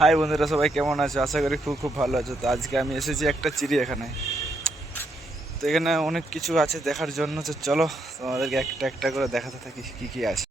High বন্ধুরা, সবাই কেমন আছো? আশা করি খুব খুব ভালো আছো। তো আজকে আমি এসেছি একটা চিড়িয়াখানায়। তো এখানে অনেক কিছু আছে দেখার জন্য। তো চলো তোমাদেরকে একটা একটা করে দেখাতে থাকি কি কি আছে।